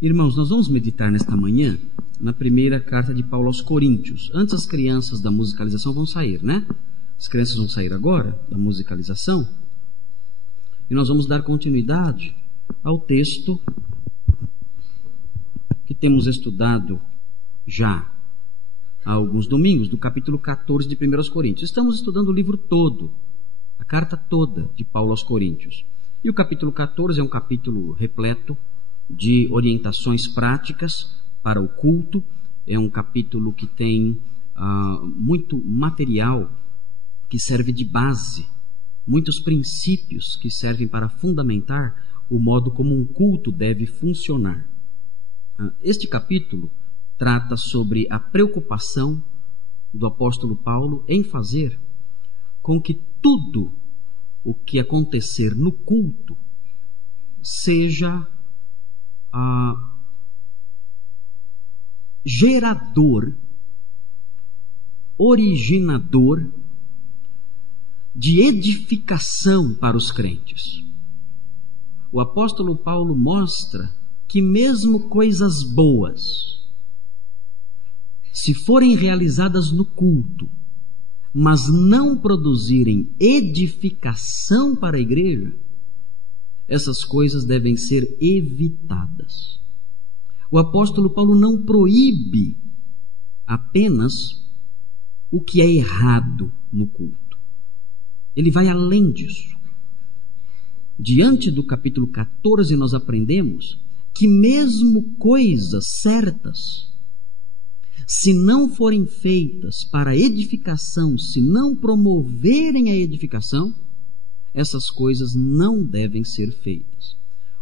Irmãos, nós vamos meditar nesta manhã na primeira carta de Paulo aos Coríntios. Antes as crianças da musicalização vão sair, né? As crianças vão sair agora da musicalização. E nós vamos dar continuidade ao texto que temos estudado já há alguns domingos, do capítulo 14 de 1 Coríntios. Estamos estudando o livro todo, a carta toda de Paulo aos Coríntios. E o capítulo 14 é um capítulo repleto de orientações práticas para o culto. É um capítulo que tem muito material que serve de base, muitos princípios que servem para fundamentar o modo como um culto deve funcionar. Este capítulo trata sobre a preocupação do apóstolo Paulo em fazer com que tudo o que acontecer no culto seja gerador, originador de edificação para os crentes. O apóstolo Paulo mostra que mesmo coisas boas, se forem realizadas no culto, mas não produzirem edificação para a igreja, essas coisas devem ser evitadas. O apóstolo Paulo não proíbe apenas o que é errado no culto. Ele vai além disso. Diante do capítulo 14, nós aprendemos que mesmo coisas certas, se não forem feitas para edificação, se não promoverem a edificação, essas coisas não devem ser feitas.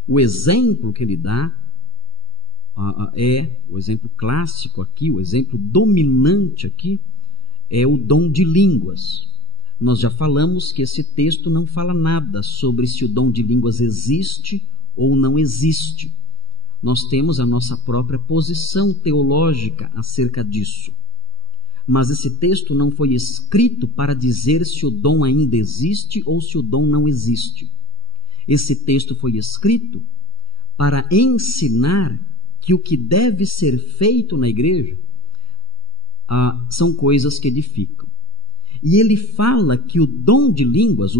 O exemplo que ele dá é o exemplo clássico aqui, o exemplo dominante aqui, é o dom de línguas. Nós já falamos que esse texto não fala nada sobre se o dom de línguas existe ou não existe. Nós temos a nossa própria posição teológica acerca disso. Mas esse texto não foi escrito para dizer se o dom ainda existe ou se o dom não existe. Esse texto foi escrito para ensinar que o que deve ser feito na igreja são coisas que edificam. E ele fala que o dom de línguas,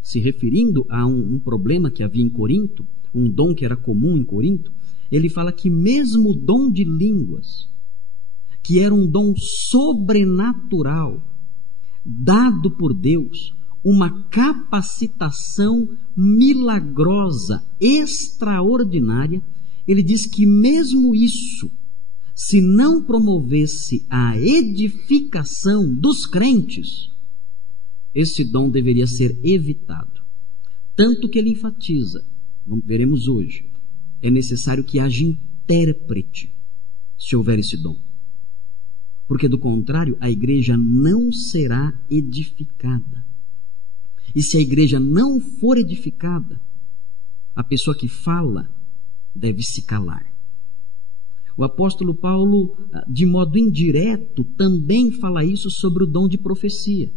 se referindo a um problema que havia em Corinto, um dom que era comum em Corinto, ele fala que mesmo o dom de línguas, que era um dom sobrenatural, dado por Deus, uma capacitação milagrosa, extraordinária, ele diz que mesmo isso, se não promovesse a edificação dos crentes, esse dom deveria ser evitado. Tanto que ele enfatiza, veremos hoje, é necessário que haja intérprete, se houver esse dom. Porque do contrário, a igreja não será edificada. E se a igreja não for edificada, a pessoa que fala deve se calar. O apóstolo Paulo, de modo indireto, também fala isso sobre o dom de profecia.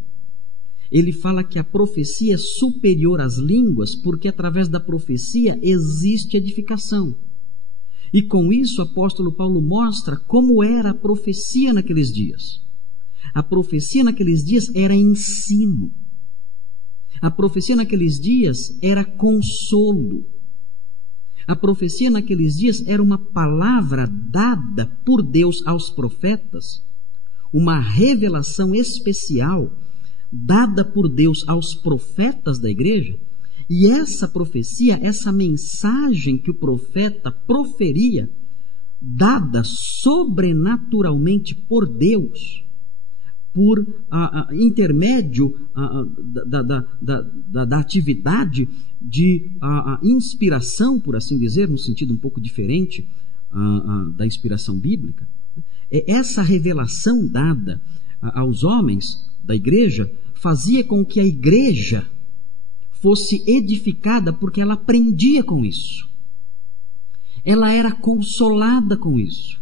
Ele fala que a profecia é superior às línguas, porque através da profecia existe edificação. E com isso o apóstolo Paulo mostra como era a profecia naqueles dias. A profecia naqueles dias era ensino. A profecia naqueles dias era consolo. A profecia naqueles dias era uma palavra dada por Deus aos profetas, uma revelação especial dada por Deus aos profetas da igreja. E essa profecia, essa mensagem que o profeta proferia, dada sobrenaturalmente por Deus, por intermédio da atividade de inspiração, por assim dizer, no sentido um pouco diferente da inspiração bíblica, essa revelação dada aos homens da igreja fazia com que a igreja fosse edificada, porque ela aprendia com isso. Ela era consolada com isso.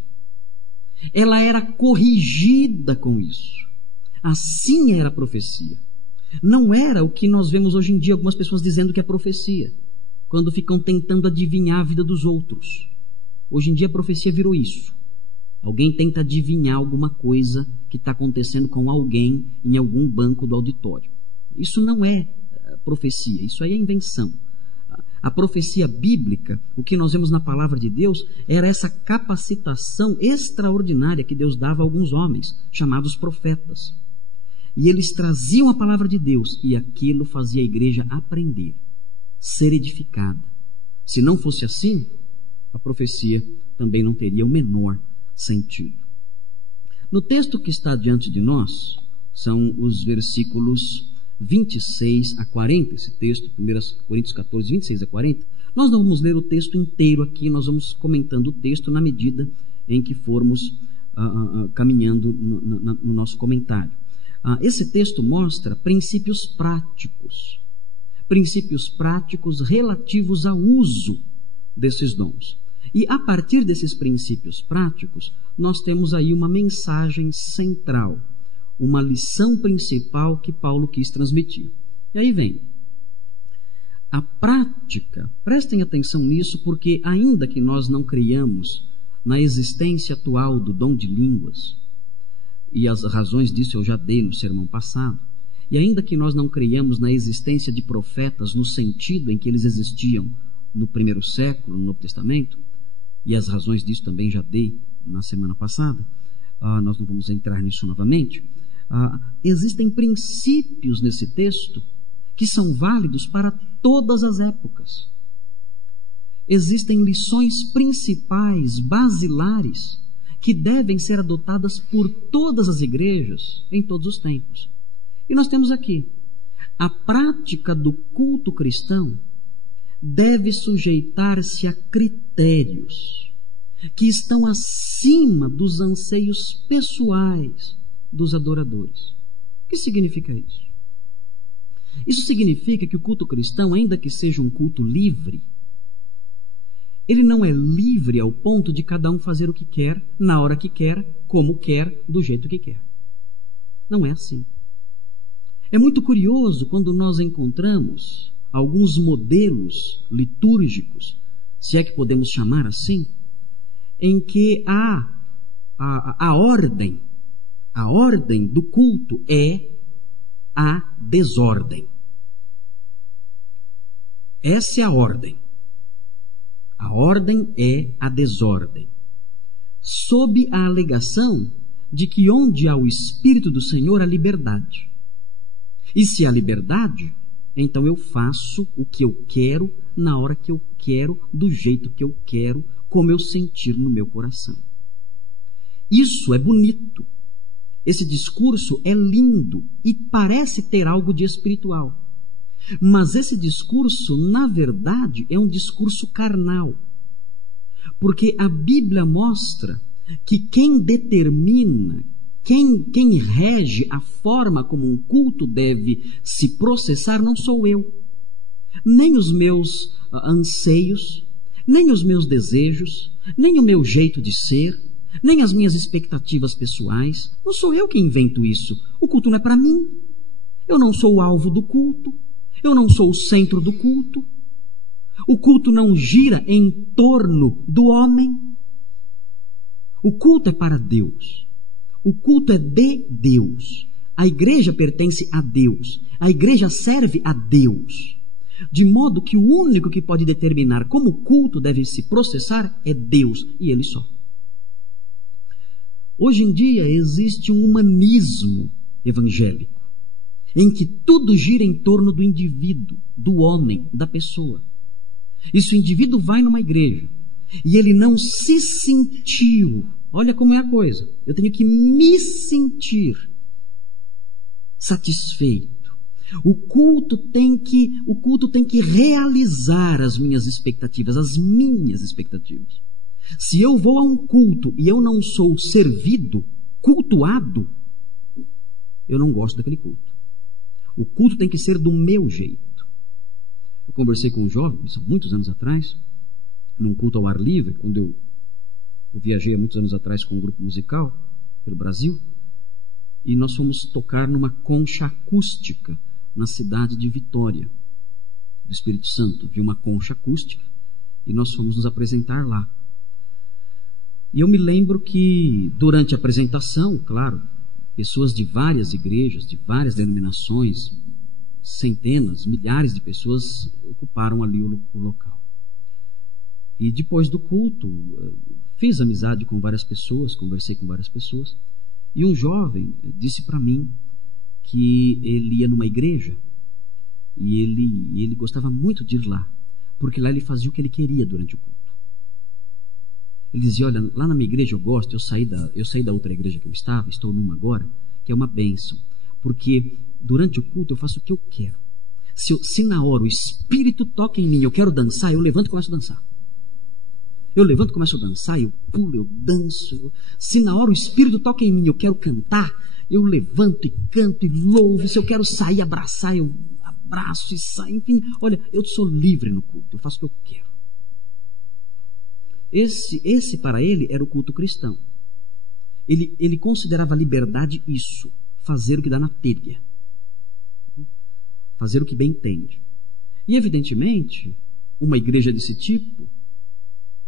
Ela era corrigida com isso. Assim era a profecia. Não era o que nós vemos hoje em dia, algumas pessoas dizendo que é profecia, quando ficam tentando adivinhar a vida dos outros. Hoje em dia a profecia virou isso. Alguém tenta adivinhar alguma coisa que está acontecendo com alguém em algum banco do auditório. Isso não é profecia, isso aí é invenção. A profecia bíblica, o que nós vemos na palavra de Deus, era essa capacitação extraordinária que Deus dava a alguns homens, chamados profetas. E eles traziam a palavra de Deus, e aquilo fazia a igreja aprender, ser edificada. Se não fosse assim, a profecia também não teria o menor sentido. No texto que está diante de nós, são os versículos 26 a 40, esse texto, 1 Coríntios 14, 26 a 40. Nós não vamos ler o texto inteiro aqui, nós vamos comentando o texto na medida em que formos caminhando no nosso comentário. Esse texto mostra princípios práticos relativos ao uso desses dons. E a partir desses princípios práticos, nós temos aí uma mensagem central, uma lição principal que Paulo quis transmitir. E aí vem a prática. Prestem atenção nisso, porque ainda que nós não creiamos na existência atual do dom de línguas, e as razões disso eu já dei no sermão passado, e ainda que nós não creiamos na existência de profetas no sentido em que eles existiam no primeiro século, no Novo Testamento, e as razões disso também já dei na semana passada, nós não vamos entrar nisso novamente. Existem princípios nesse texto que são válidos para todas as épocas. Existem lições principais, basilares, que devem ser adotadas por todas as igrejas em todos os tempos. E nós temos aqui: a prática do culto cristão deve sujeitar-se a critérios que estão acima dos anseios pessoais dos adoradores. O que significa isso? Isso significa que o culto cristão, ainda que seja um culto livre, ele não é livre ao ponto de cada um fazer o que quer, na hora que quer, como quer, do jeito que quer. Não é assim. É muito curioso quando nós encontramos alguns modelos litúrgicos, se é que podemos chamar assim, em que a ordem do culto é a desordem. Essa é a ordem. A ordem é a desordem, sob a alegação de que onde há o Espírito do Senhor há liberdade. E se há liberdade, então eu faço o que eu quero, na hora que eu quero, do jeito que eu quero, como eu sentir no meu coração. Isso é bonito. Esse discurso é lindo e parece ter algo de espiritual. Mas esse discurso, na verdade, é um discurso carnal. Porque a Bíblia mostra que quem determina, quem rege a forma como um culto deve se processar não sou eu, nem os meus anseios, nem os meus desejos, nem o meu jeito de ser, nem as minhas expectativas pessoais. Não sou eu que invento isso. O culto não é para mim. Eu não sou o alvo do culto. Eu não sou o centro do culto. O culto não gira em torno do homem. O culto é para Deus. O culto é de Deus. A igreja pertence a Deus. A igreja serve a Deus. De modo que o único que pode determinar como o culto deve se processar é Deus, e Ele só. Hoje em dia existe um humanismo evangélico, em que tudo gira em torno do indivíduo, do homem, da pessoa. E se o indivíduo vai numa igreja e ele não se sentiu, olha como é a coisa, eu tenho que me sentir satisfeito. O culto tem que realizar as minhas expectativas. Se eu vou a um culto e eu não sou servido, cultuado, eu não gosto daquele culto. O culto tem que ser do meu jeito. Eu conversei com um jovem, isso há muitos anos atrás, num culto ao ar livre, quando eu viajei há muitos anos atrás com um grupo musical pelo Brasil, e nós fomos tocar numa concha acústica na cidade de Vitória, do Espírito Santo. Havia uma concha acústica e nós fomos nos apresentar lá. E eu me lembro que, durante a apresentação, claro, pessoas de várias igrejas, de várias denominações, centenas, milhares de pessoas ocuparam ali o local. E depois do culto, fiz amizade com várias pessoas, conversei com várias pessoas, e um jovem disse para mim que ele ia numa igreja e ele gostava muito de ir lá, porque lá ele fazia o que ele queria durante o culto. Ele dizia: olha, lá na minha igreja eu gosto, eu saí da outra igreja que eu estava, estou numa agora, que é uma bênção, porque durante o culto eu faço o que eu quero. Se na hora o Espírito toca em mim, eu quero dançar, eu levanto e começo a dançar. Eu levanto e começo a dançar, eu pulo, eu danço. Se na hora o Espírito toca em mim, eu quero cantar, eu levanto e canto e louvo. Se eu quero sair, abraçar, eu abraço e saio. Enfim, olha, eu sou livre no culto, eu faço o que eu quero. Esse para ele era o culto cristão. Ele considerava a liberdade isso, fazer o que dá na telha, fazer o que bem entende. E evidentemente, uma igreja desse tipo,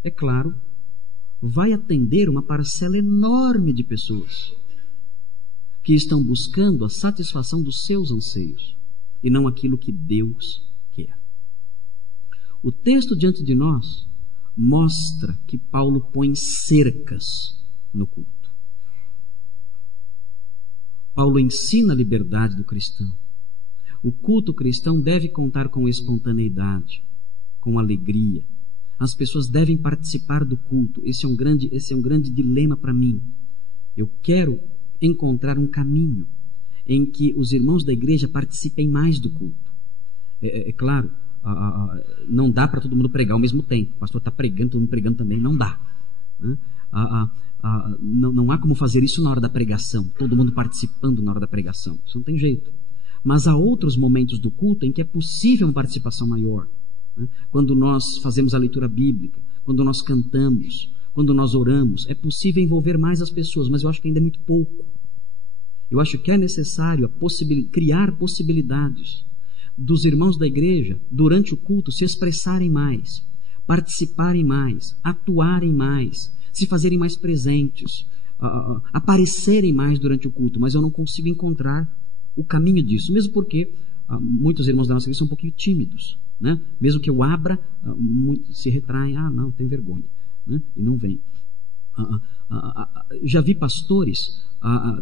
é claro, vai atender uma parcela enorme de pessoas que estão buscando a satisfação dos seus anseios e não aquilo que Deus quer. O texto diante de nós mostra que Paulo põe cercas no culto. Paulo ensina a liberdade do cristão. O culto cristão deve contar com espontaneidade, com alegria. As pessoas devem participar do culto. Esse é um grande dilema para mim. Eu quero encontrar um caminho em que os irmãos da igreja participem mais do culto. É claro, não dá para todo mundo pregar ao mesmo tempo. O pastor está pregando, todo mundo pregando também, não dá. Não há como fazer isso na hora da pregação, todo mundo participando na hora da pregação. Isso não tem jeito. Mas há outros momentos do culto em que é possível uma participação maior. Quando nós fazemos a leitura bíblica, quando nós cantamos, quando nós oramos, é possível envolver mais as pessoas, mas eu acho que ainda é muito pouco. Eu acho que é necessário criar possibilidades dos irmãos da igreja, durante o culto, se expressarem mais, participarem mais, atuarem mais, se fazerem mais presentes, aparecerem mais durante o culto, mas eu não consigo encontrar o caminho disso, mesmo porque muitos irmãos da nossa igreja são um pouquinho tímidos, né? Mesmo que eu abra, se retraem, não, tem vergonha, né? E não vem. Já vi pastores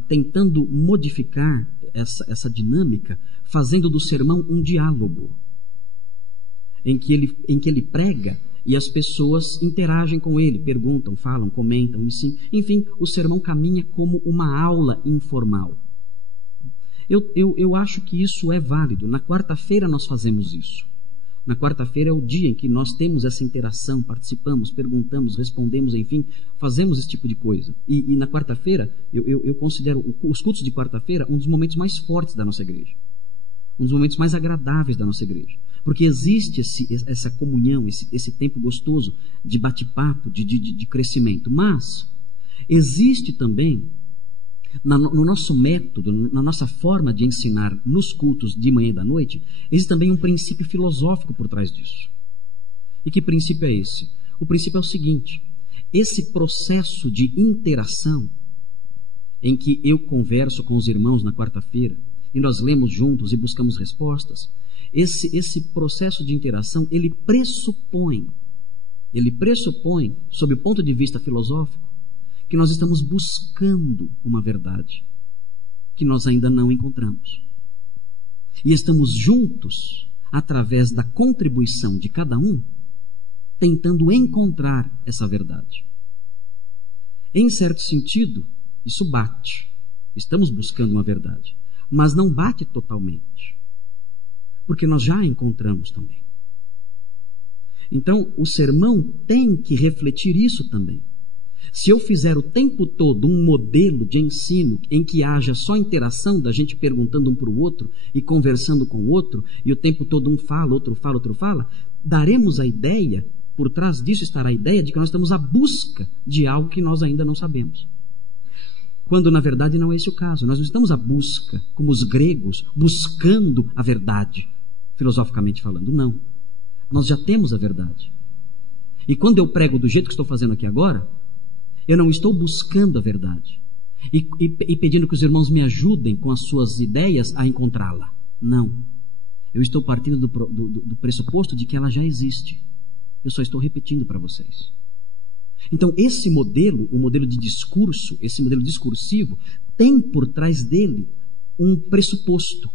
tentando modificar essa dinâmica, fazendo do sermão um diálogo, em que ele prega e as pessoas interagem com ele, perguntam, falam, comentam, enfim, o sermão caminha como uma aula informal. Eu acho que isso é válido. Na quarta-feira nós fazemos isso. Na quarta-feira é o dia em que nós temos essa interação, participamos, perguntamos, respondemos, enfim, fazemos esse tipo de coisa. E na quarta-feira, eu considero os cultos de quarta-feira um dos momentos mais fortes da nossa igreja. Um dos momentos mais agradáveis da nossa igreja. Porque existe essa comunhão, esse tempo gostoso de bate-papo, de crescimento. Mas existe também, no nosso método, na nossa forma de ensinar nos cultos de manhã e da noite, existe também um princípio filosófico por trás disso. E que princípio é esse? O princípio é o seguinte: esse processo de interação, em que eu converso com os irmãos na quarta-feira, e nós lemos juntos e buscamos respostas, esse processo de interação, ele pressupõe, sob o ponto de vista filosófico, que nós estamos buscando uma verdade que nós ainda não encontramos. E estamos juntos, através da contribuição de cada um, tentando encontrar essa verdade. Em certo sentido, isso bate. Estamos buscando uma verdade, mas não bate totalmente, porque nós já a encontramos também. Então, o sermão tem que refletir isso também. Se eu fizer o tempo todo um modelo de ensino em que haja só interação da gente perguntando um para o outro e conversando com o outro, e o tempo todo um fala, outro fala, daremos a ideia, por trás disso estará a ideia de que nós estamos à busca de algo que nós ainda não sabemos. Quando na verdade não é esse o caso. Nós não estamos à busca, como os gregos, buscando a verdade, filosoficamente falando. Não. Nós já temos a verdade. E quando eu prego do jeito que estou fazendo aqui agora, Eu não estou buscando a verdade e pedindo que os irmãos me ajudem com as suas ideias a encontrá-la. Não. Eu estou partindo do pressuposto de que ela já existe. Eu só estou repetindo para vocês. Então, esse modelo, o modelo de discurso, esse modelo discursivo, tem por trás dele um pressuposto.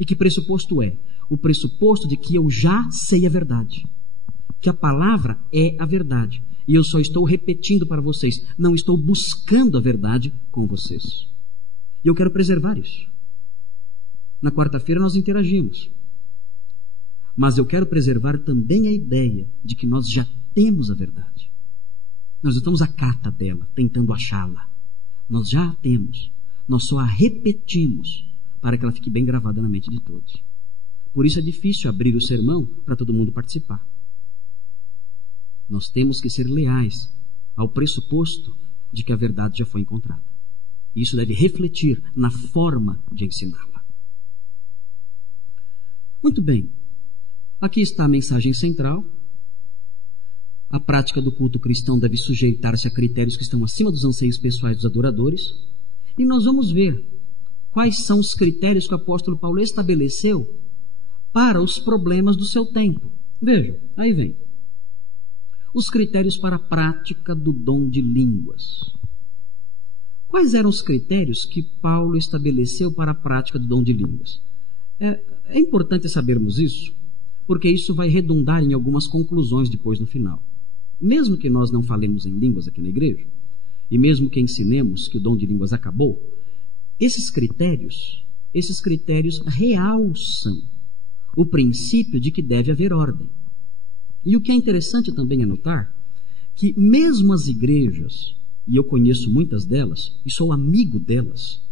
E que pressuposto é? O pressuposto de que eu já sei a verdade. Que a palavra é a verdade. E eu só estou repetindo para vocês. Não estou buscando a verdade com vocês. E eu quero preservar isso. Na quarta-feira nós interagimos. Mas eu quero preservar também a ideia de que nós já temos a verdade. Nós não estamos à cata dela, tentando achá-la. Nós já a temos. Nós só a repetimos para que ela fique bem gravada na mente de todos. Por isso é difícil abrir o sermão para todo mundo participar. Nós temos que ser leais ao pressuposto de que a verdade já foi encontrada. E isso deve refletir na forma de ensiná-la. Muito bem. Aqui está a mensagem central. A prática do culto cristão deve sujeitar-se a critérios que estão acima dos anseios pessoais dos adoradores. E nós vamos ver quais são os critérios que o apóstolo Paulo estabeleceu para os problemas do seu tempo. Vejam, aí vem. Os critérios para a prática do dom de línguas. Quais eram os critérios que Paulo estabeleceu para a prática do dom de línguas? É importante sabermos isso, porque isso vai redundar em algumas conclusões depois no final. Mesmo que nós não falemos em línguas aqui na igreja, e mesmo que ensinemos que o dom de línguas acabou, esses critérios realçam o princípio de que deve haver ordem. E o que é interessante também é notar que mesmo as igrejas, e eu conheço muitas delas, e sou amigo delas,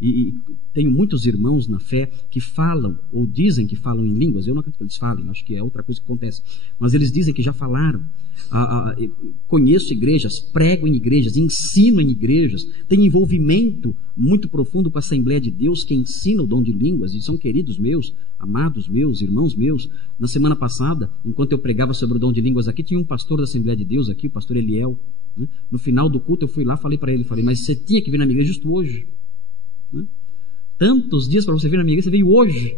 e tenho muitos irmãos na fé que falam, ou dizem que falam em línguas. Eu não acredito que eles falem, acho que é outra coisa que acontece. Mas eles dizem que já falaram. Conheço igrejas, prego em igrejas, ensino em igrejas, tenho envolvimento muito profundo com a Assembleia de Deus, que ensina o dom de línguas, e são queridos meus, amados meus, irmãos meus. Na semana passada, enquanto eu pregava sobre o dom de línguas aqui, tinha um pastor da Assembleia de Deus aqui, o pastor Eliel. No final do culto eu fui lá, falei para ele, mas você tinha que vir na minha igreja justo hoje. Tantos dias para você vir na minha igreja, você veio hoje,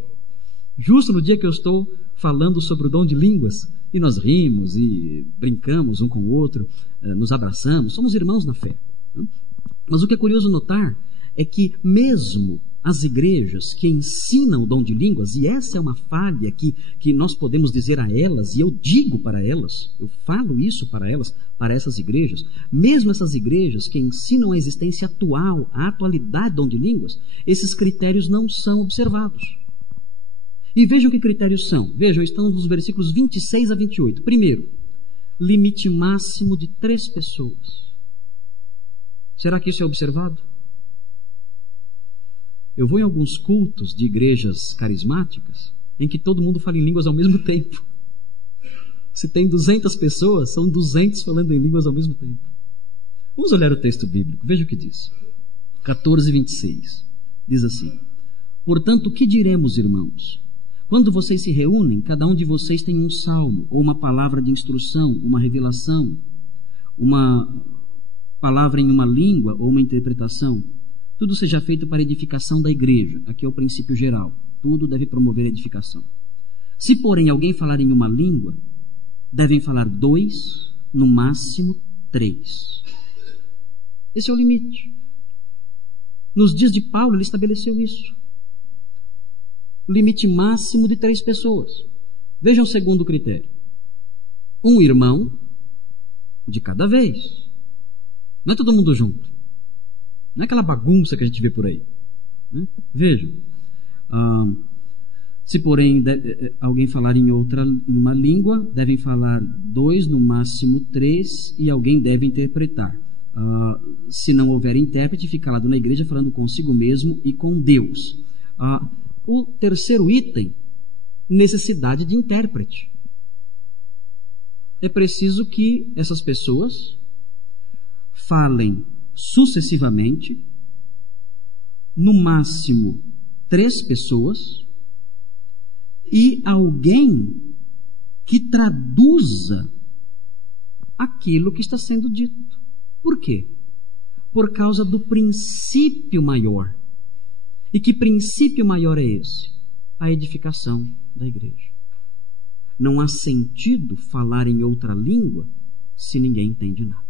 justo no dia que eu estou falando sobre o dom de línguas. E nós rimos e brincamos um com o outro, nos abraçamos, somos irmãos na fé. Mas o que é curioso notar é que mesmo as igrejas que ensinam o dom de línguas, e essa é uma falha que nós podemos dizer a elas, e eu digo para elas, eu falo isso para elas, para essas igrejas, mesmo essas igrejas que ensinam a existência atual, a atualidade do dom de línguas, esses critérios não são observados. E vejam que critérios são. Vejam, estão nos versículos 26 a 28. Primeiro, limite máximo de 3 pessoas. Será que isso é observado? Eu vou em alguns cultos de igrejas carismáticas em que todo mundo fala em línguas ao mesmo tempo. Se tem 200 pessoas, são 200 falando em línguas ao mesmo tempo. Vamos olhar o texto bíblico. Veja o que diz. 14, 26. Diz assim: portanto, o que diremos, irmãos? Quando vocês se reúnem, cada um de vocês tem um salmo, ou uma palavra de instrução, uma revelação, uma palavra em uma língua ou uma interpretação. Tudo seja feito para edificação da igreja. Aqui é o princípio geral. Tudo deve promover a edificação. Se, porém, alguém falar em uma língua, devem falar 2, no máximo 3. Esse é o limite. Nos dias de Paulo, ele estabeleceu isso. Limite máximo de 3 pessoas. Vejam o segundo critério. Um irmão de cada vez. Não é todo mundo junto. Não é aquela bagunça que a gente vê por aí. Vejam. Se, porém, alguém falar em uma língua, devem falar 2, no máximo 3, e alguém deve interpretar. Se não houver intérprete, fica calado na igreja falando consigo mesmo e com Deus. O terceiro item, necessidade de intérprete. É preciso que essas pessoas falem sucessivamente, no máximo 3 pessoas, e alguém que traduza aquilo que está sendo dito. Por quê? Por causa do princípio maior. E que princípio maior é esse? A edificação da igreja. Não há sentido falar em outra língua se ninguém entende nada.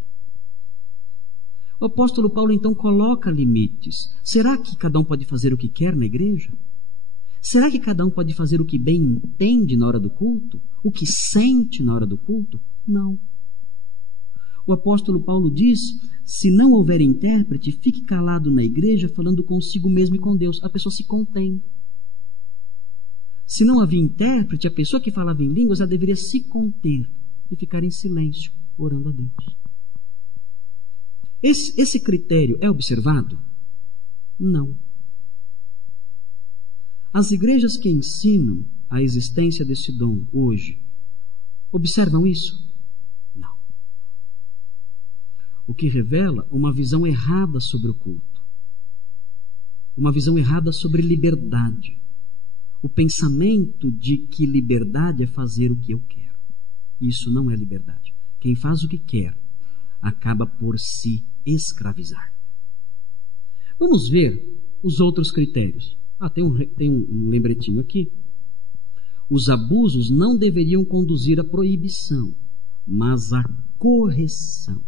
O apóstolo Paulo então coloca limites. Será que cada um pode fazer o que quer na igreja? Será que cada um pode fazer o que bem entende na hora do culto? O que sente na hora do culto? Não. O apóstolo Paulo diz, se não houver intérprete, fique calado na igreja falando consigo mesmo e com Deus. A pessoa se contém. Se não havia intérprete, a pessoa que falava em línguas, ela deveria se conter e ficar em silêncio, orando a Deus. Esse critério é observado? Não. As igrejas que ensinam a existência desse dom hoje, observam isso? Não. O que revela uma visão errada sobre o culto. Uma visão errada sobre liberdade. O pensamento de que liberdade é fazer o que eu quero. Isso não é liberdade. Quem faz o que quer acaba por se escravizar. Vamos ver os outros critérios. Tem um lembretinho aqui. Os abusos não deveriam conduzir à proibição, mas à correção.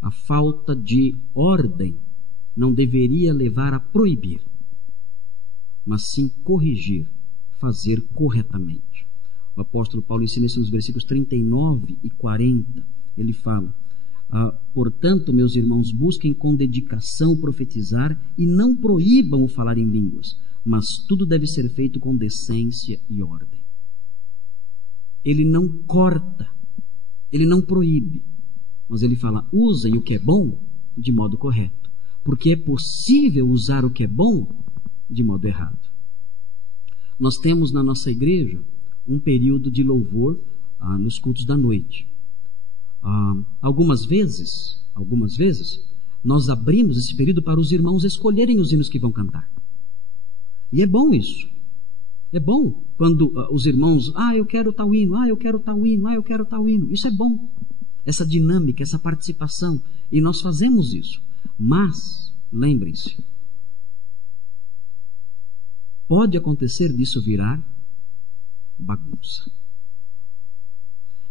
A falta de ordem não deveria levar a proibir, mas sim corrigir, fazer corretamente. O apóstolo Paulo ensina isso nos versículos 39 e 40. Ele fala, portanto, meus irmãos, busquem com dedicação profetizar e não proíbam o falar em línguas, mas tudo deve ser feito com decência e ordem. Ele não corta, ele não proíbe, mas ele fala, usem o que é bom de modo correto, porque é possível usar o que é bom de modo errado. Nós temos na nossa igreja um período de louvor nos cultos da noite. Algumas vezes, nós abrimos esse período para os irmãos escolherem os hinos que vão cantar. E é bom isso. É bom quando os irmãos, eu quero tal hino, eu quero tal hino, eu quero tal hino. Isso é bom. Essa dinâmica, essa participação. E nós fazemos isso. Mas, lembrem-se, pode acontecer disso virar bagunça.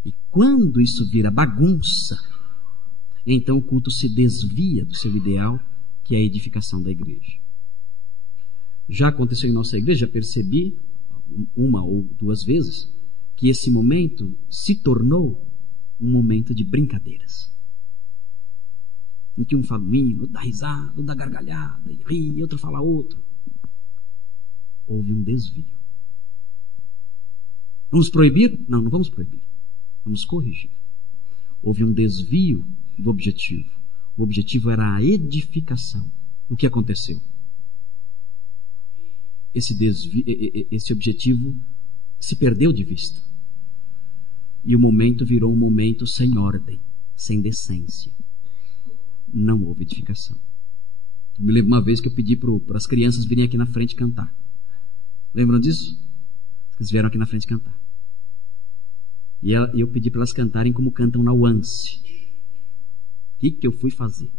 E quando isso vira bagunça, então o culto se desvia do seu ideal, que é a edificação da igreja. Já aconteceu em nossa igreja, já percebi uma ou duas vezes que esse momento se tornou um momento de brincadeiras. Em que um fala um hino, outro dá risada, outro dá gargalhada, e ri, outro fala outro. Houve um desvio. Vamos proibir? Não, não vamos proibir. Vamos corrigir. Houve um desvio do objetivo. O objetivo era a edificação. O que aconteceu? Esse objetivo se perdeu de vista. E o momento virou um momento sem ordem, sem decência. Não houve edificação. Eu me lembro uma vez que eu pedi para as crianças virem aqui na frente cantar. Lembram disso? Eles vieram aqui na frente cantar. E eu pedi para elas cantarem como cantam na UANS. O que eu fui fazer?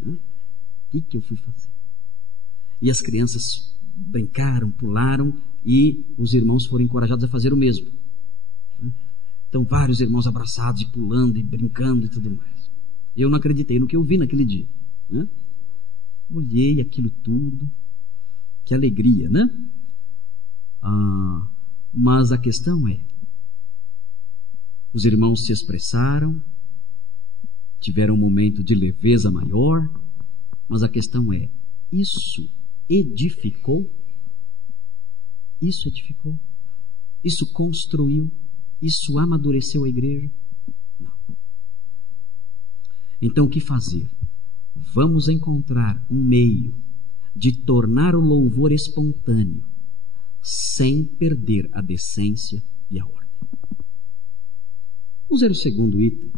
O que eu fui fazer? E as crianças brincaram, pularam, e os irmãos foram encorajados a fazer o mesmo. Então, vários irmãos abraçados, e pulando, e brincando e tudo mais. Eu não acreditei no que eu vi naquele dia. Olhei aquilo tudo. Que alegria, né? Mas a questão é, os irmãos se expressaram, tiveram um momento de leveza maior, mas a questão é, isso edificou? Isso edificou? Isso construiu? Isso amadureceu a igreja? Não. Então o que fazer? Vamos encontrar um meio de tornar o louvor espontâneo, sem perder a decência e a ordem. Vamos ver o segundo item.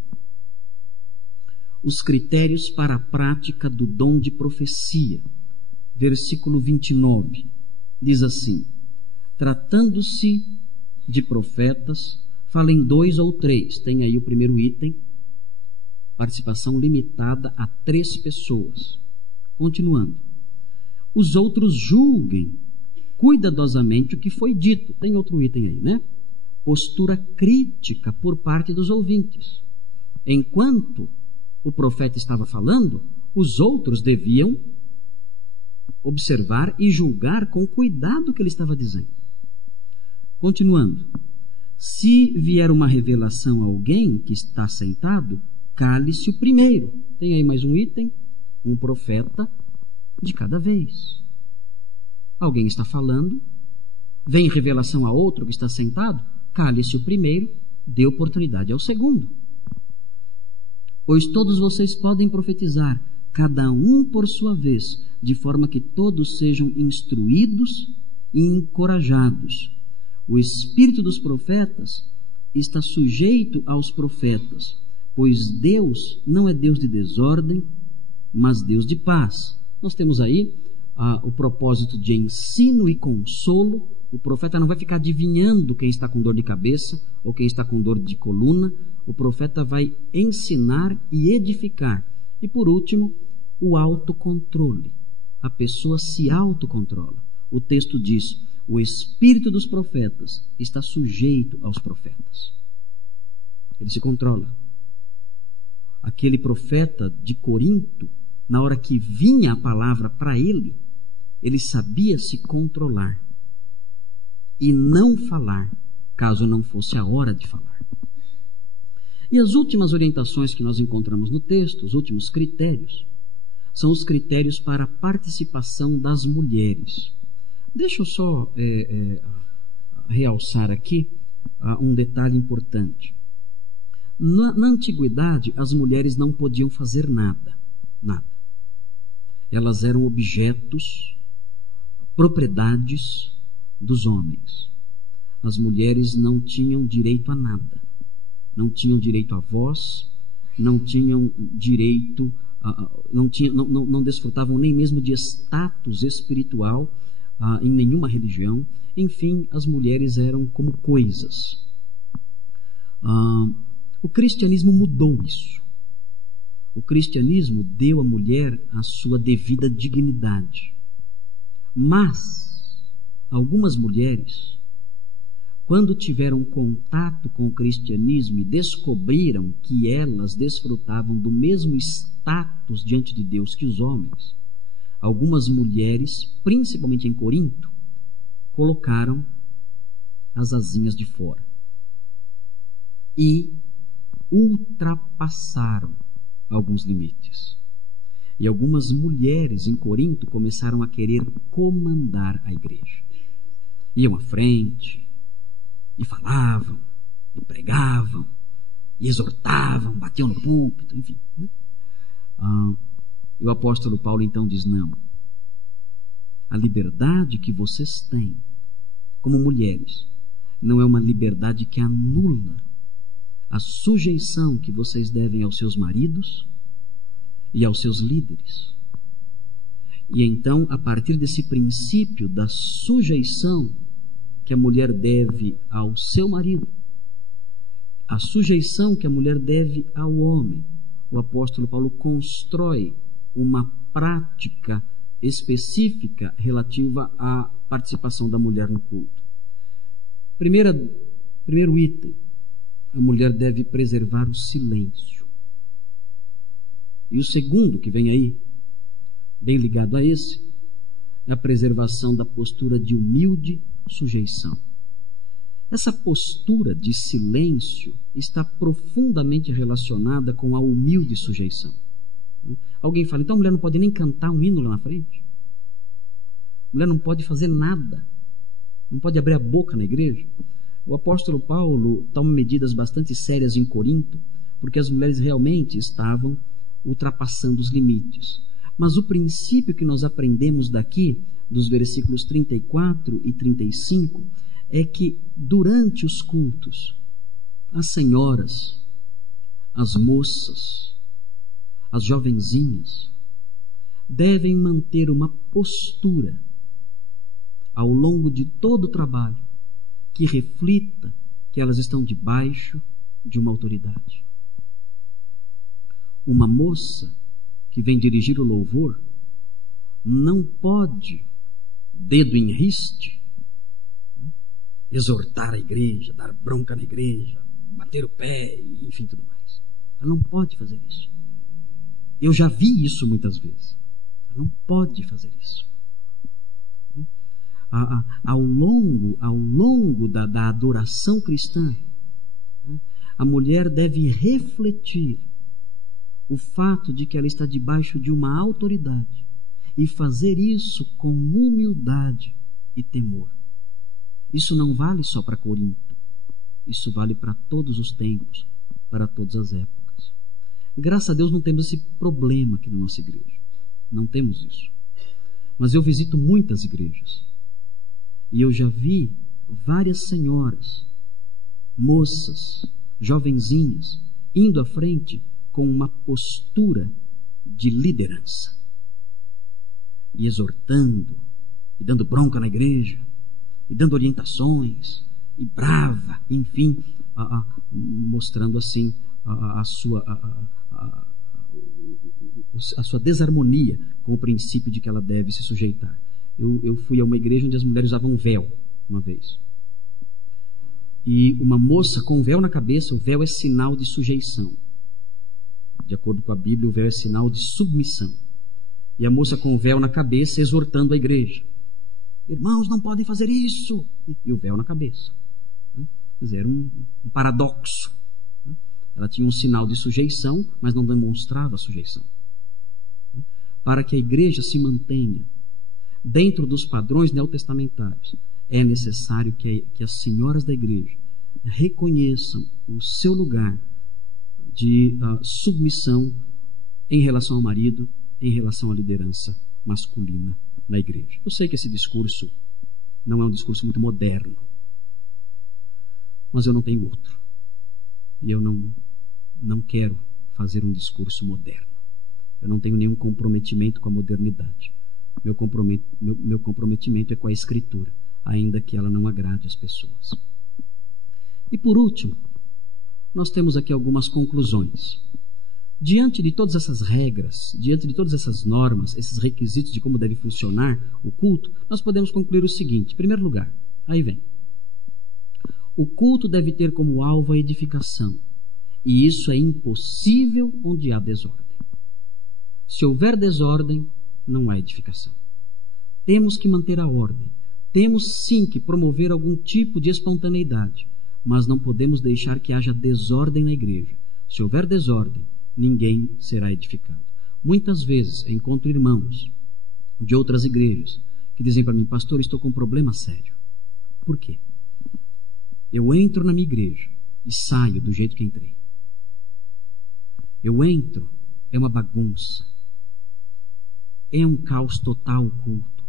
Os critérios para a prática do dom de profecia. Versículo 29. Diz assim: tratando-se de profetas, falem 2 ou 3. Tem aí o primeiro item. Participação limitada a 3 pessoas. Continuando. Os outros julguem cuidadosamente o que foi dito. Tem outro item aí, né? Postura crítica por parte dos ouvintes. Enquanto o profeta estava falando, os outros deviam observar e julgar com cuidado o que ele estava dizendo. Continuando. Se vier uma revelação a alguém que está sentado, cale-se o primeiro. Tem aí mais um item. Um profeta de cada vez. Alguém está falando, vem revelação a outro que está sentado, cale-se o primeiro, dê oportunidade ao segundo. Pois todos vocês podem profetizar, cada um por sua vez, de forma que todos sejam instruídos e encorajados. O espírito dos profetas está sujeito aos profetas, pois Deus não é Deus de desordem, mas Deus de paz. Nós temos aí o propósito de ensino e consolo. O profeta não vai ficar adivinhando quem está com dor de cabeça ou quem está com dor de coluna. O profeta vai ensinar e edificar. E por último, o autocontrole. A pessoa se autocontrola. O texto diz: o espírito dos profetas está sujeito aos profetas. Ele se controla. Aquele profeta de Corinto, na hora que vinha a palavra para ele, ele sabia se controlar e não falar, caso não fosse a hora de falar. E as últimas orientações que nós encontramos no texto, os últimos critérios, são os critérios para a participação das mulheres. Deixa eu só realçar aqui um detalhe importante. Na antiguidade, as mulheres não podiam fazer nada. Elas eram objetos, propriedades dos homens. As mulheres não tinham direito a nada. Não tinham direito à voz, não tinham direito, não desfrutavam nem mesmo de status espiritual em nenhuma religião. Enfim, as mulheres eram como coisas. O cristianismo mudou isso. O cristianismo deu à mulher a sua devida dignidade. Mas algumas mulheres, quando tiveram contato com o cristianismo e descobriram que elas desfrutavam do mesmo status diante de Deus que os homens, algumas mulheres, principalmente em Corinto, colocaram as asinhas de fora e ultrapassaram alguns limites. E algumas mulheres em Corinto começaram a querer comandar a igreja. Iam à frente, e falavam, e pregavam, e exortavam, batiam no púlpito, enfim. E o apóstolo Paulo então diz: não, a liberdade que vocês têm como mulheres não é uma liberdade que anula a sujeição que vocês devem aos seus maridos e aos seus líderes. E então, a partir desse princípio da sujeição que a mulher deve ao seu marido, a sujeição que a mulher deve ao homem, o apóstolo Paulo constrói uma prática específica relativa à participação da mulher no culto. Primeiro item: a mulher deve preservar o silêncio. E o segundo, que vem aí, bem ligado a esse, é a preservação da postura de humilde sujeição. Essa postura de silêncio está profundamente relacionada com a humilde sujeição. Alguém fala: então a mulher não pode nem cantar um hino lá na frente? A mulher não pode fazer nada? Não pode abrir a boca na igreja? O apóstolo Paulo toma medidas bastante sérias em Corinto, porque as mulheres realmente estavam ultrapassando os limites. Mas o princípio que nós aprendemos daqui, dos versículos 34 e 35, é que durante os cultos, as senhoras, as moças, as jovenzinhas, devem manter uma postura ao longo de todo o trabalho que reflita que elas estão debaixo de uma autoridade. Uma moça que vem dirigir o louvor não pode, dedo em riste, exortar a igreja, dar bronca na igreja, bater o pé, enfim, tudo mais. Ela não pode fazer isso. Eu já vi isso muitas vezes. Ela não pode fazer isso. Ao longo da adoração cristã, a mulher deve refletir o fato de que ela está debaixo de uma autoridade e fazer isso com humildade e temor. Isso não vale só para Corinto. Isso vale para todos os tempos, para todas as épocas. Graças a Deus não temos esse problema aqui na nossa igreja. Não temos isso. Mas eu visito muitas igrejas. E eu já vi várias senhoras, moças, jovenzinhas, indo à frente com uma postura de liderança. E exortando, e dando bronca na igreja, e dando orientações, e brava, enfim, mostrando assim a sua desarmonia com o princípio de que ela deve se sujeitar. Eu fui a uma igreja onde as mulheres usavam véu uma vez. E uma moça com véu na cabeça, o véu é sinal de sujeição. De acordo com a Bíblia, o véu é sinal de submissão. E a moça com o véu na cabeça exortando a igreja. Irmãos, não podem fazer isso. E o véu na cabeça. Quer dizer, era um paradoxo. Ela tinha um sinal de sujeição, mas não demonstrava sujeição. Para que a igreja se mantenha dentro dos padrões neotestamentários, é necessário que as senhoras da igreja reconheçam o seu lugar de submissão em relação ao marido, em relação à liderança masculina na igreja. Eu sei que esse discurso não é um discurso muito moderno, mas eu não tenho outro. E eu não quero fazer um discurso moderno. Eu não tenho nenhum comprometimento com a modernidade. Meu comprometimento é com a Escritura, ainda que ela não agrade as pessoas. E por último, nós temos aqui algumas conclusões. Diante de todas essas regras, diante de todas essas normas, esses requisitos de como deve funcionar o culto, nós podemos concluir o seguinte. Em primeiro lugar, aí vem. O culto deve ter como alvo a edificação, e isso é impossível onde há desordem. Se houver desordem, não há edificação. Temos que manter a ordem. Temos sim que promover algum tipo de espontaneidade, mas não podemos deixar que haja desordem na igreja. Se houver desordem, ninguém será edificado. Muitas vezes encontro irmãos de outras igrejas que dizem para mim: pastor, estou com um problema sério. Por quê? Eu entro na minha igreja e saio do jeito que entrei. Eu entro, é uma bagunça. É um caos total o culto.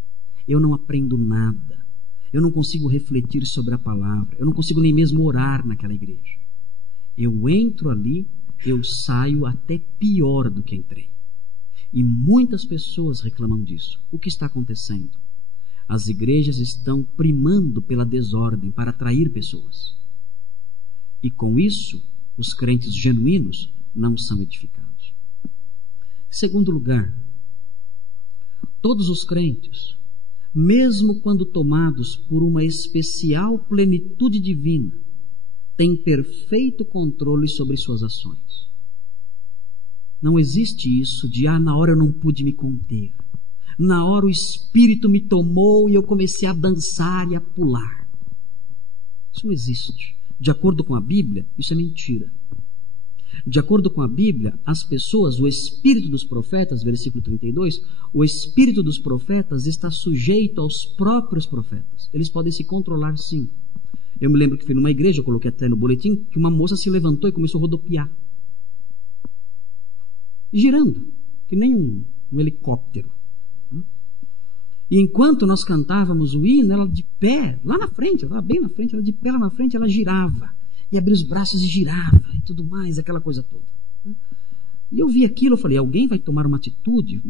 Eu não aprendo nada. Eu não consigo refletir sobre a palavra. Eu não consigo nem mesmo orar naquela igreja. Eu entro ali, eu saio até pior do que entrei. E muitas pessoas reclamam disso. O que está acontecendo? As igrejas estão primando pela desordem para atrair pessoas. E com isso, os crentes genuínos não são edificados. Em segundo lugar, todos os crentes, mesmo quando tomados por uma especial plenitude divina, têm perfeito controle sobre suas ações. Não existe isso de, na hora eu não pude me conter. Na hora o Espírito me tomou e eu comecei a dançar e a pular. Isso não existe. De acordo com a Bíblia, isso é mentira. De acordo com a Bíblia, as pessoas, o espírito dos profetas, versículo 32, o espírito dos profetas está sujeito aos próprios profetas. Eles podem se controlar, sim. Eu me lembro que fui numa igreja, eu coloquei até no boletim, que uma moça se levantou e começou a rodopiar. Girando, que nem um helicóptero. E enquanto nós cantávamos o hino, ela de pé, lá na frente, ela estava bem na frente, ela de pé lá na frente, ela girava. E abria os braços e girava, e tudo mais, aquela coisa toda. E eu vi aquilo, eu falei, alguém vai tomar uma atitude,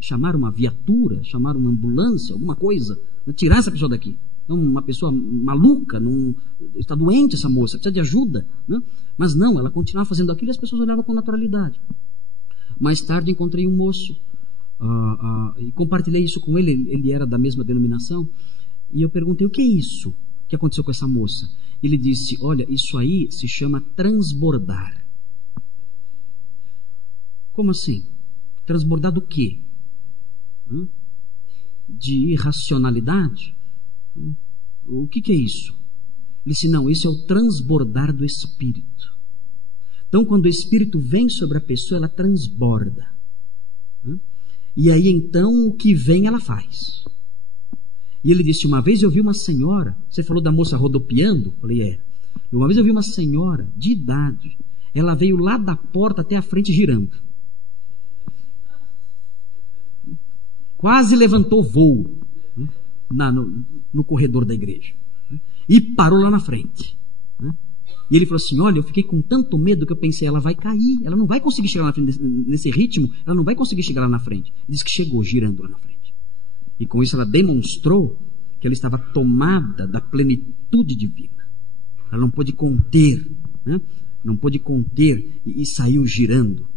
chamar uma viatura, chamar uma ambulância, alguma coisa, tirar essa pessoa daqui. Uma pessoa maluca, está doente essa moça, precisa de ajuda. Né? Mas não, ela continuava fazendo aquilo e as pessoas olhavam com naturalidade. Mais tarde encontrei um moço e compartilhei isso com ele. Ele era da mesma denominação. E eu perguntei: o que é isso que aconteceu com essa moça? Ele disse: olha, isso aí se chama transbordar. Como assim? Transbordar do quê? De irracionalidade? O que é isso? Ele disse: não, isso é o transbordar do Espírito. Então, quando o Espírito vem sobre a pessoa, ela transborda. E aí, então, o que vem, ela faz. E ele disse: uma vez eu vi uma senhora, você falou da moça rodopiando? Eu falei: uma vez eu vi uma senhora de idade, ela veio lá da porta até a frente girando. Quase levantou voo no corredor da igreja. E parou lá na frente. E ele falou assim: olha, eu fiquei com tanto medo que eu pensei, ela vai cair, ela não vai conseguir chegar lá na frente, nesse ritmo, ela não vai conseguir chegar lá na frente. Ele disse que chegou girando lá na frente. E com isso ela demonstrou que ela estava tomada da plenitude divina. Ela não pôde conter, não pôde conter e saiu girando,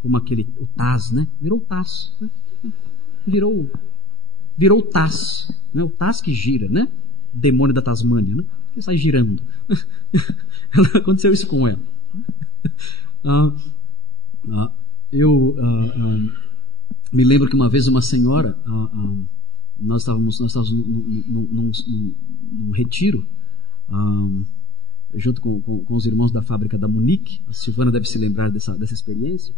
como o Taz, virou o Taz, virou o Taz, o Taz que gira, demônio da Tasmânia, que sai girando. Aconteceu isso com ela. Eu me lembro que uma vez uma senhora, nós estávamos num retiro, junto com os irmãos da fábrica da Munique. A Silvana deve se lembrar dessa experiência.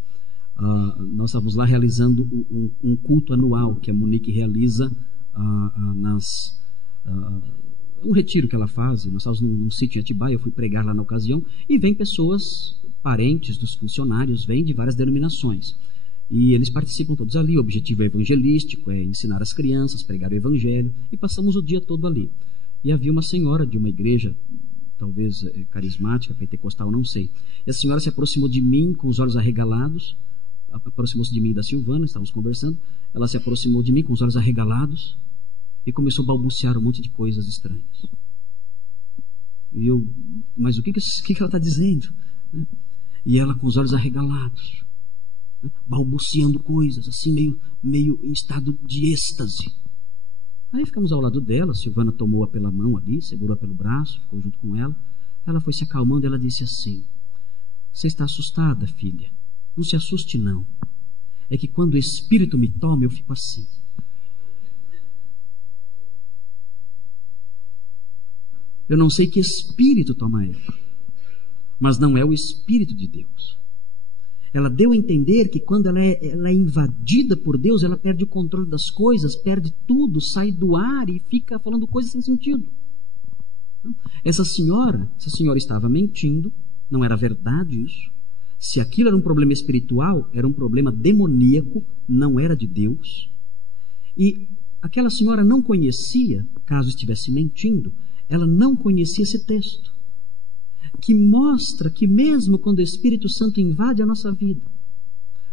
Nós estávamos lá realizando um culto anual que a Munique realiza um retiro que ela faz. Nós estávamos num sítio em Atibaia, eu fui pregar lá na ocasião, e vêm pessoas, parentes dos funcionários, vêm de várias denominações. E eles participam todos ali. O objetivo é evangelístico, é ensinar as crianças, pregar o evangelho, e passamos o dia todo ali. E havia uma senhora de uma igreja, talvez carismática, pentecostal, não sei. E a senhora se aproximou de mim com os olhos arregalados, aproximou-se de mim e da Silvana, estávamos conversando, ela se aproximou de mim com os olhos arregalados e começou a balbuciar um monte de coisas estranhas. E eu: mas o que ela está dizendo? E ela com os olhos arregalados, balbuciando coisas, assim, meio em estado de êxtase. Aí ficamos ao lado dela, a Silvana tomou-a pela mão ali, segurou-a pelo braço, ficou junto com ela. Ela foi se acalmando e ela disse assim: você está assustada, filha? Não se assuste, não. É que quando o Espírito me toma, eu fico assim. Eu não sei que espírito toma ela, mas não é o Espírito de Deus. Ela deu a entender que quando ela é invadida por Deus, ela perde o controle das coisas, perde tudo, sai do ar e fica falando coisas sem sentido. Essa senhora estava mentindo, não era verdade isso. Se aquilo era um problema espiritual, era um problema demoníaco, não era de Deus. E aquela senhora não conhecia, caso estivesse mentindo, ela não conhecia esse texto, que mostra que mesmo quando o Espírito Santo invade a nossa vida,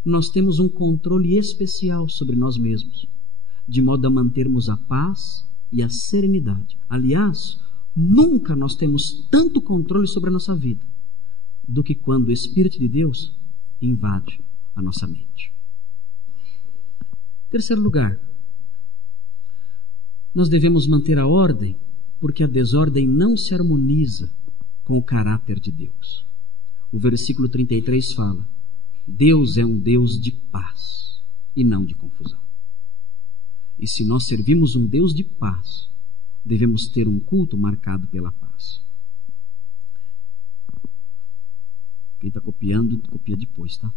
nós temos um controle especial sobre nós mesmos, de modo a mantermos a paz e a serenidade. Aliás, nunca nós temos tanto controle sobre a nossa vida do que quando o Espírito de Deus invade a nossa mente. Em terceiro lugar, nós devemos manter a ordem, porque a desordem não se harmoniza com o caráter de Deus. O versículo 33 fala: Deus é um Deus de paz e não de confusão. E se nós servimos um Deus de paz, devemos ter um culto marcado pela paz. Quem está copiando, copia depois, tá?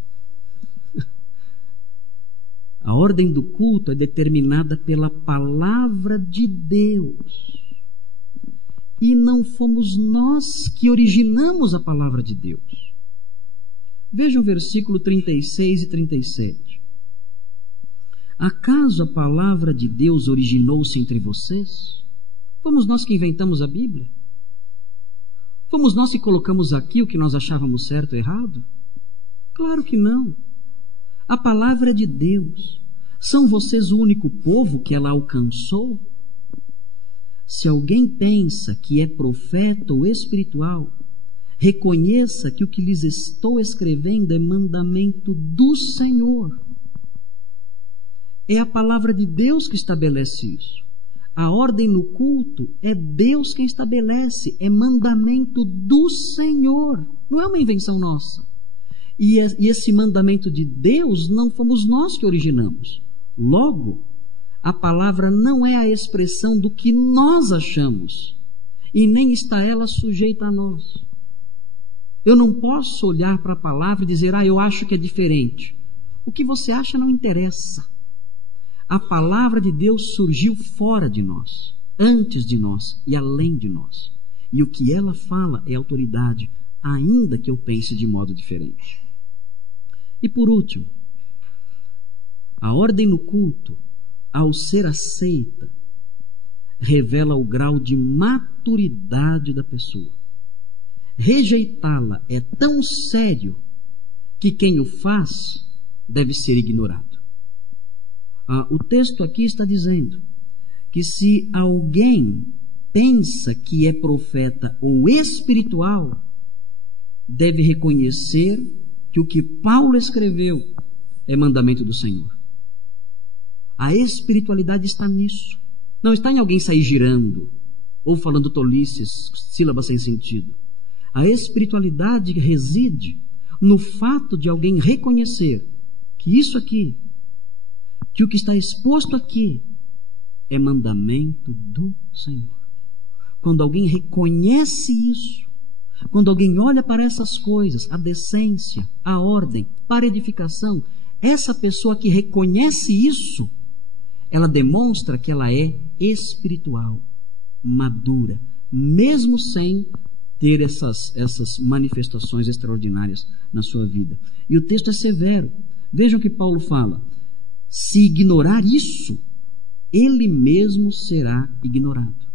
A ordem do culto é determinada pela palavra de Deus. E não fomos nós que originamos a palavra de Deus. Vejam o versículo 36 e 37. Acaso a palavra de Deus originou-se entre vocês? Fomos nós que inventamos a Bíblia? Fomos nós que colocamos aqui o que nós achávamos certo ou errado? Claro que não. A palavra é de Deus. São vocês o único povo que ela alcançou? Se alguém pensa que é profeta ou espiritual, Reconheça que o que lhes estou escrevendo é mandamento do Senhor. É a palavra de Deus que estabelece isso. A ordem no culto é Deus quem estabelece, é mandamento do Senhor, não é uma invenção nossa. E esse mandamento de Deus não fomos nós que originamos. Logo, a palavra não é a expressão do que nós achamos, e nem está ela sujeita a nós. Eu não posso olhar para a palavra e dizer, eu acho que é diferente. O que você acha não interessa. A palavra de Deus surgiu fora de nós, antes de nós e além de nós. E o que ela fala é autoridade, ainda que eu pense de modo diferente. E por último, a ordem no culto, ao ser aceita, revela o grau de maturidade da pessoa. Rejeitá-la é tão sério que quem o faz deve ser ignorado. O texto aqui está dizendo que se alguém pensa que é profeta ou espiritual, deve reconhecer que o que Paulo escreveu é mandamento do Senhor. A espiritualidade está nisso. Não está em alguém sair girando ou falando tolices, sílabas sem sentido. A espiritualidade reside no fato de alguém reconhecer que isso aqui, que o que está exposto aqui é mandamento do Senhor. Quando alguém reconhece isso, quando alguém olha para essas coisas, a decência, a ordem, para edificação, essa pessoa que reconhece isso, ela demonstra que ela é espiritual, madura, mesmo sem ter essas manifestações extraordinárias na sua vida. E o texto é severo. Vejam o que Paulo fala. Se ignorar isso, ele mesmo será ignorado.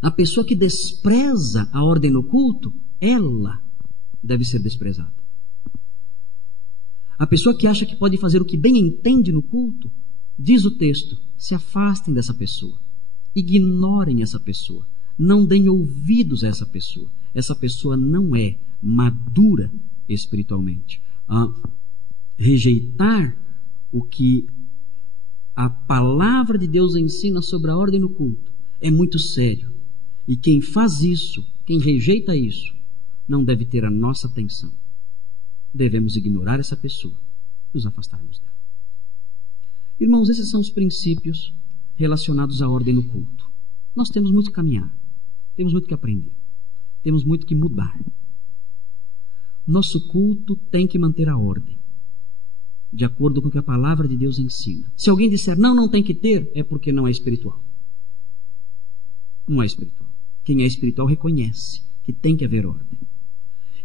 A pessoa que despreza a ordem no culto, ela deve ser desprezada. A pessoa que acha que pode fazer o que bem entende no culto, diz o texto, se afastem dessa pessoa. Ignorem essa pessoa. Não deem ouvidos a essa pessoa. Essa pessoa não é madura espiritualmente. Rejeitar o que a palavra de Deus ensina sobre a ordem no culto é muito sério. E quem faz isso, quem rejeita isso, não deve ter a nossa atenção. Devemos ignorar essa pessoa, nos afastarmos dela. Irmãos, esses são os princípios relacionados à ordem no culto. Nós temos muito que caminhar, temos muito que aprender, temos muito que mudar. Nosso culto tem que manter a ordem, de acordo com o que a palavra de Deus ensina. Se alguém disser não tem que ter, é porque não é espiritual. Não é espiritual. Quem é espiritual reconhece que tem que haver ordem.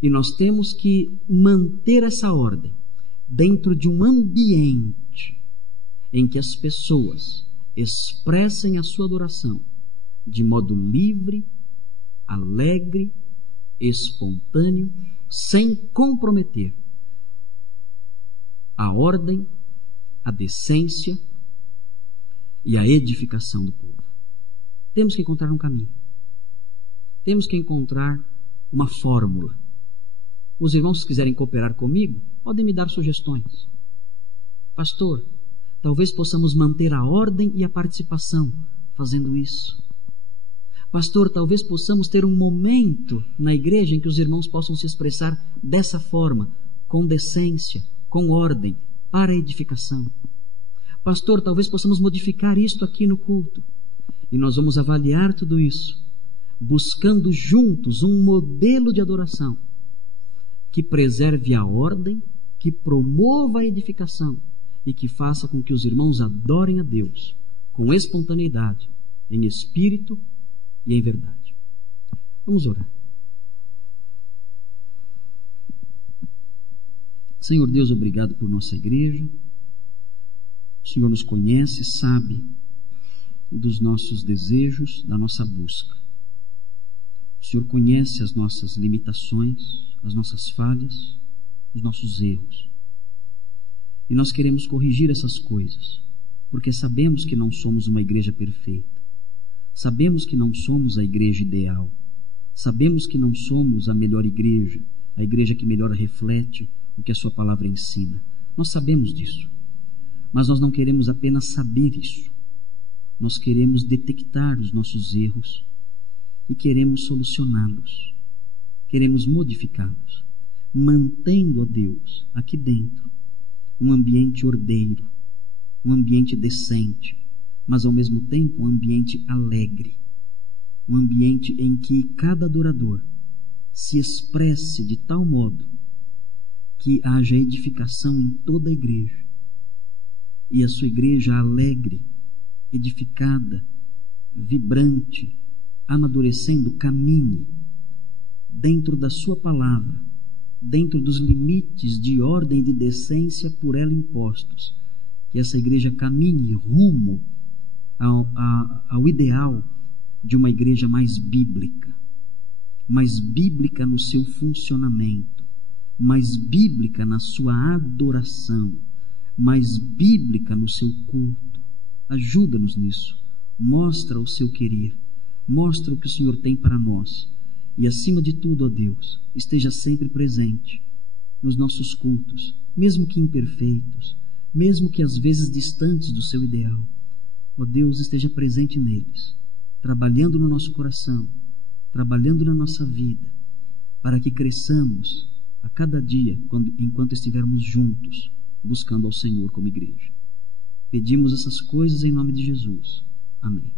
E nós temos que manter essa ordem dentro de um ambiente em que as pessoas expressem a sua adoração de modo livre, alegre, espontâneo, sem comprometer a ordem, a decência e a edificação do povo. Temos que encontrar um caminho. Temos que encontrar uma fórmula. Os irmãos, se quiserem cooperar comigo, podem me dar sugestões. Pastor, talvez possamos manter a ordem e a participação fazendo isso. Pastor, talvez possamos ter um momento na igreja em que os irmãos possam se expressar dessa forma, com decência, com ordem, para a edificação. Pastor, talvez possamos modificar isto aqui no culto. E nós vamos avaliar tudo isso, buscando juntos um modelo de adoração que preserve a ordem, que promova a edificação e que faça com que os irmãos adorem a Deus com espontaneidade, em espírito e em verdade. Vamos orar. Senhor Deus, obrigado por nossa igreja. O Senhor nos conhece, sabe dos nossos desejos, da nossa busca. O Senhor conhece as nossas limitações, as nossas falhas, os nossos erros. E nós queremos corrigir essas coisas, porque sabemos que não somos uma igreja perfeita. Sabemos que não somos a igreja ideal. Sabemos que não somos a melhor igreja, a igreja que melhor reflete o que a sua palavra ensina. Nós sabemos disso. Mas nós não queremos apenas saber isso. Nós queremos detectar os nossos erros e queremos solucioná-los. Queremos modificá-los, mantendo a Deus aqui dentro um ambiente ordeiro, um ambiente decente, mas ao mesmo tempo um ambiente alegre, um ambiente em que cada adorador se expresse de tal modo que haja edificação em toda a igreja, e a sua igreja alegre, edificada, vibrante, amadurecendo, caminhe dentro da sua palavra, dentro dos limites de ordem e de decência por ela impostos, que essa igreja caminhe rumo ao ideal de uma igreja mais bíblica no seu funcionamento, mais bíblica na sua adoração, mais bíblica no seu culto. Ajuda-nos nisso, mostra o seu querer, mostra o que o Senhor tem para nós. E acima de tudo, ó Deus, esteja sempre presente nos nossos cultos, mesmo que imperfeitos, mesmo que às vezes distantes do seu ideal. Ó Deus, esteja presente neles, trabalhando no nosso coração, trabalhando na nossa vida, para que cresçamos a cada dia, enquanto estivermos juntos, buscando ao Senhor como igreja. Pedimos essas coisas em nome de Jesus. Amém.